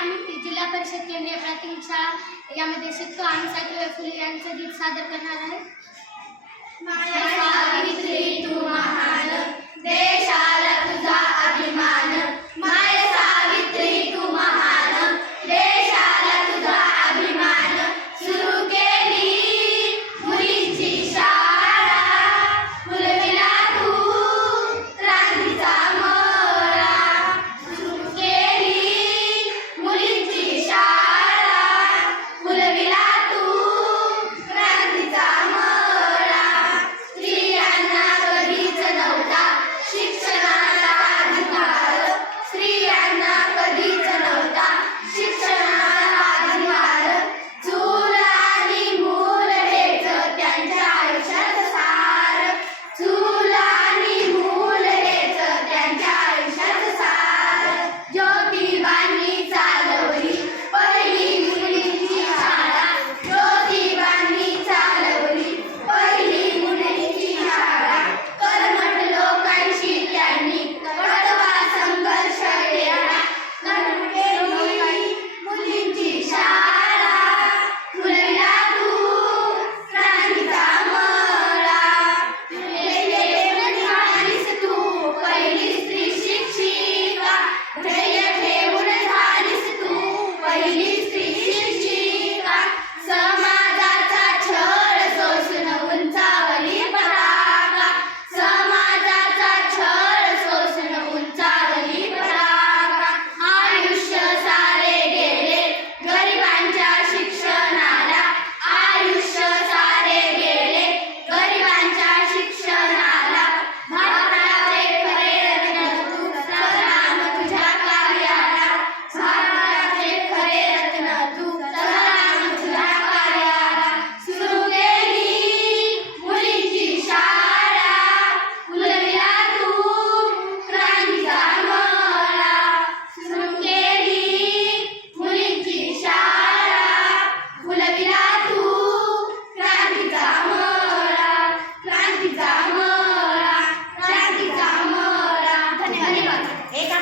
आम्ही जिल्हा परिषद केंद्रीय प्राथमिक शाळा यामध्ये शिकतो. आम्ही सावित्रीबाई फुले यांचं गीत सादर करणार आहे.